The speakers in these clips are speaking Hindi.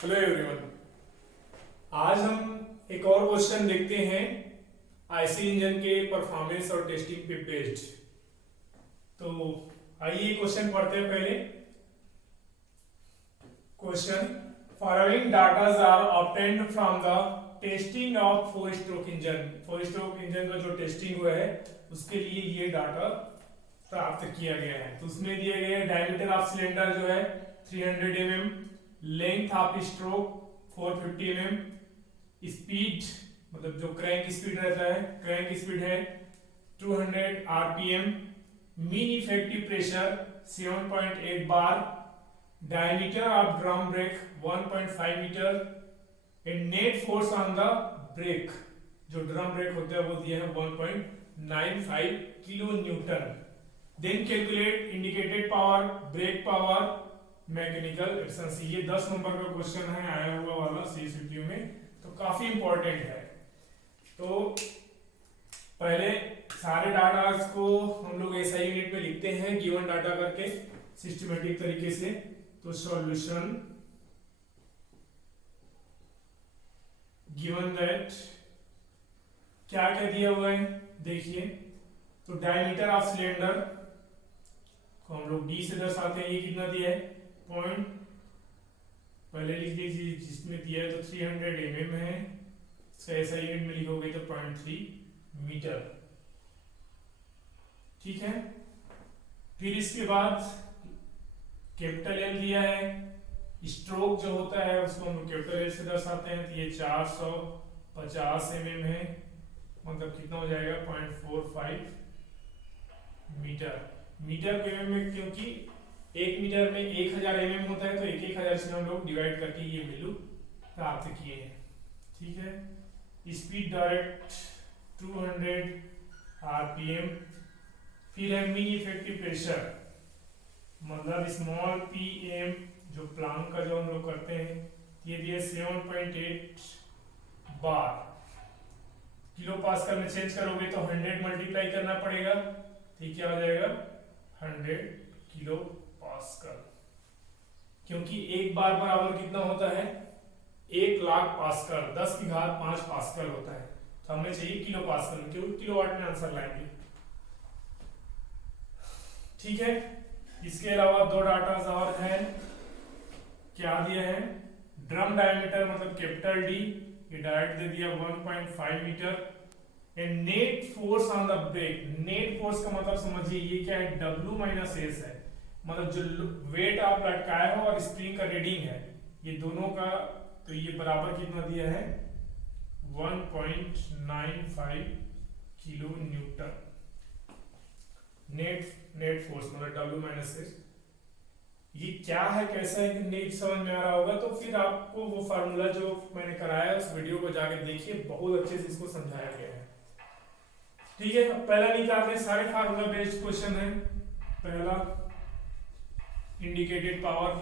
Hello everyone. आज हम एक और क्वेश्चन देखते हैं आईसी इंजन के परफॉर्मेंस और टेस्टिंग पे बेस्ड। तो आइए क्वेश्चन पढ़ते हैं। पहले question, following datas are obtained from the testing of four stroke engine. Four stroke engine का जो टेस्टिंग हुआ है उसके लिए ये डाटा प्राप्त किया गया है। तो उसमें दिए गए डायमीटर ऑफ सिलेंडर जो है 300 mm, length of stroke 450 mm, speed मतलब जो क्रैंक स्पीड रहता है, क्रैंक स्पीड है 200 rpm, mean effective pressure 7.8 bar, diameter of drum brake 1.5 metre and net force on the brake, जो ड्रम ब्रेक होता है वो दिया है 1.95 kilo newton. Then calculate indicated power, brake power, mechanical efficiency. ये 10 नंबर का क्वेश्चन है आया हुआ वाला सीएसक्यू में, तो काफी इंपॉर्टेंट है। तो पहले सारे डाटा को हम लोग एसआई यूनिट में लिखते हैं गिवन डाटा करके सिस्टमेटिक तरीके से। तो सॉल्यूशन गिवन दैट क्या क्या दिया हुआ है देखिए। तो डायमीटर ऑफ सिलेंडर को हम लोग डी से दर्शाते हैं। ये कितना दिया है पॉइंट, पहले लिख लीजिए जिसमें दिया है तो 300 mm है, इसका ऐसा यूनिट में लिखोगे तो 0.3 मीटर। ठीक है, फिर इसके बाद कैपिटल एल दिया है। स्ट्रोक जो होता है उसको हम कैपिटल एल से दर्शाते हैं। तो ये 450 mm है, मतलब कितना हो जाएगा 0.45 मीटर। मीटर के एम में, क्योंकि 1 मीटर में 1000 mm होता है तो 1000 से हम लोग डिवाइड करके ये वैल्यू प्राप्त किए हैं। ठीक है, स्पीड डायरेक्ट 200 rpm। फिर है मीन इफेक्टिव प्रेशर, मतलब स्मॉल pm, जो प्लांक का जो हम लोग करते हैं, ये दिया 7.8 बार। किलो पास्कल में चेंज करोगे तो 100 मल्टीप्लाई करना पड़ेगा, ठीक क्या हो जाएगा 100 किलो पास्कल। क्योंकि एक बार बराबर कितना होता है 1 लाख पास्कल, 10 की घात 5 पास्कल होता है। तो हमें चाहिए किलो पास्कल में, क्योंकि किलोवाट में आंसर लाएंगे। ठीक है, इसके अलावा दो डाटा और हैं। क्या दिया है, ड्रम डायमीटर मतलब कैपिटल डी, ये डायरेक्ट दे दिया 1.5 metre and net force on the brake. Net force का मतलब समझिए ये क्या है, W माइनस एस है, मतलब जो वेट आप लटकाए हो और स्प्रिंग का रीडिंग है, ये दोनों का, तो ये बराबर कितना दिया है 1.95 किलो न्यूटन। नेट फोर्स मतलब W माइनस एस। ये क्या है, कैसा है कि नहीं समझ में आ रहा होगा तो फिर आपको वो फार्मूला जो मैंने कराया उस वीडियो को जाके देखिए, बहुत अच्छे से इसको समझाया गया है। ठीक है, पहला निकालते हैं, सारे फार्मूला बेस्ड क्वेश्चन है। पहला इंडिकेटेड पावर,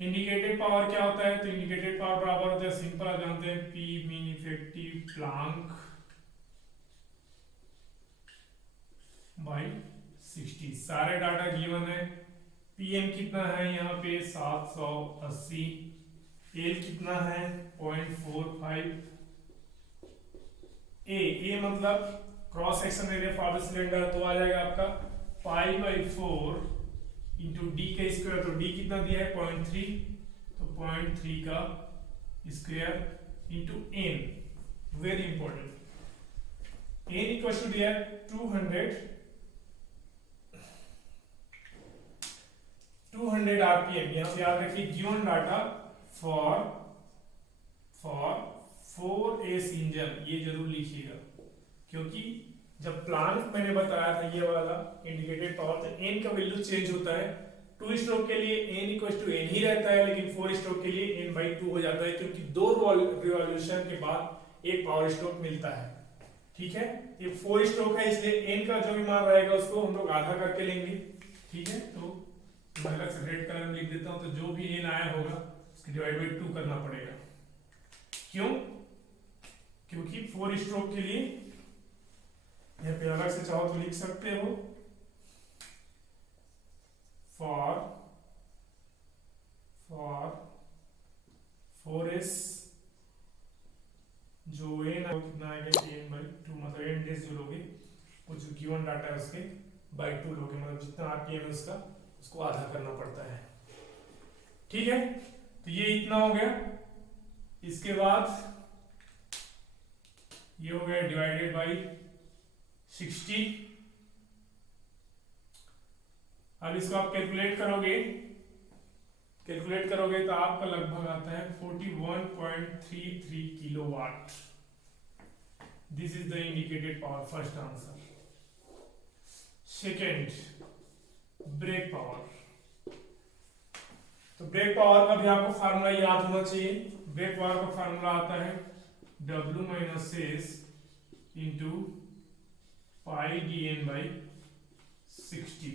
इंडिकेटेड पावर क्या होता है, तो इंडिकेटेड पावर बराबर होता है, सिंपल आप जानते हैं, P mean effective Planck by 60। सारे डाटा गिवन है। पीएम कितना है यहाँ पे 780, एल कितना है 0.45, ए मतलब cross section area for the cylinder, तो आ जाएगा आपका π/4 इंटू डी का स्क्वायर। तो डी कितना दिया है 0.3, तो 0.3 का square into N, very important. N equal to दिया है 200 आरपीएम। यहां पे याद रखिए given data for 4S engine, ये जरूर लिखिएगा, क्योंकि जब प्लांट मैंने बताया था ये वाला इंडिकेटेड पावर, तो एन का वैल्यू चेंज होता है। 2 स्ट्रोक के लिए n इक्वल टू एन ही रहता है, लेकिन 4 स्ट्रोक के लिए n/2 हो जाता है, क्योंकि 2 रिवॉल्यूशन के बाद एक पावर स्ट्रोक मिलता है। ठीक है, ये 4 स्ट्रोक है, इसलिए n का जो भी मान रहेगा उसको हम लोग आधा करके लेंगे। ठीक है, तो मैं अलग से रेड कलर में लिख देता हूं, तो जो भी n आया होगा उसकी डिवाइड बाई 2 करना पड़ेगा। क्यों, क्योंकि 4 स्ट्रोक के लिए यहाँ पे अलग से चाहो तो लिख सकते हो फॉर 4s जो n है वो कितना आएगा n/2, मतलब n डेज जो लोगे वो जो गिवन डाटा है उसके बाई 2 लोगे, मतलब जितना आरपीएम है उसका उसको आधा करना पड़ता है। ठीक है, तो ये इतना हो गया। इसके बाद ये हो गया डिवाइडेड बाई 60। अब इसको आप कैलकुलेट करोगे तो आपका लगभग आता है 41.33 kilowatt. This is the indicated power, first answer. Second, brake power. तो ब्रेक पावर का भी आपको फार्मूला याद होना चाहिए। ब्रेक पावर का फार्मूला आता है W minus S into pi dn/60।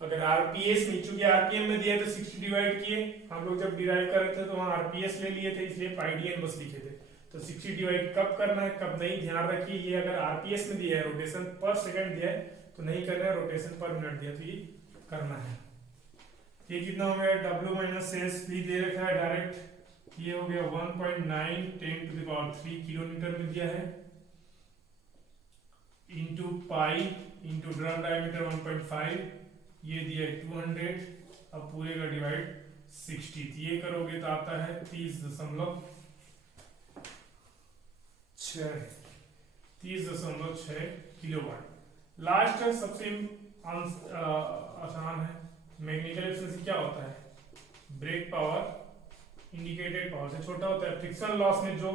अगर आरपीएस में, चूंकि आरपीएम में दिया है तो 60 डिवाइड किए, हम लोग जब डिराइव कर रहे थे तो वहां आरपीएस ले लिए थे, इसलिए पाई dn बस लिखे थे। तो 60 डिवाइड कब करना है कब नहीं, ध्यान रखिए। ये अगर आरपीएस में दिया है, रोटेशन पर सेकंड दिया है तो नहीं करना है, रोटेशन पर मिनट दिया तो ये करना है। ये कितना हो गया, W माइनस एस भी दे रखा है डायरेक्ट, ये हो गया 1.9×10⁻³ किलोमीटर में दिया है, into pi into drum diameter 1.5, ये दिया है 200। अब पूरे का डिवाइड 60, ये करोगे तो आता है 30.6 किलोवाट। लास्ट है, सबसे आसान है। मैग्नेटिक एफिशिएंसी क्या होता है, ब्रेक पावर इंडिकेटेड पावर से छोटा होता है। फ्रिक्शन लॉस में जो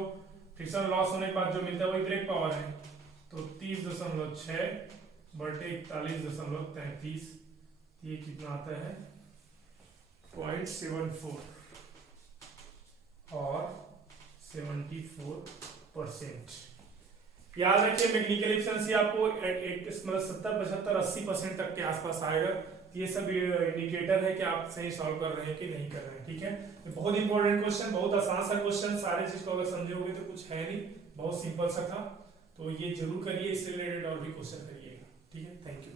फ्रिक्शन लॉस होने के बाद जो मिलता है वही ब्रेक पावर है। तो 30.6/41.33, ये कितना आता है 0.74 और 74%। याद रखिए मैकेनिकल एफिशिएंसी आपको 70-75-80% तक के आसपास आएगा। ये सब इंडिकेटर है कि आप सही सॉल्व कर रहे हैं कि नहीं कर रहे हैं। ठीक है, तो बहुत इंपॉर्टेंट क्वेश्चन, बहुत आसान सा क्वेश्चन, सारे चीज को अगर समझोगे तो कुछ है नहीं, बहुत सिंपल सा था। तो ये जरूर करिए, इससे रिलेटेड और भी क्वेश्चन करिएगा। ठीक है, थैंक यू।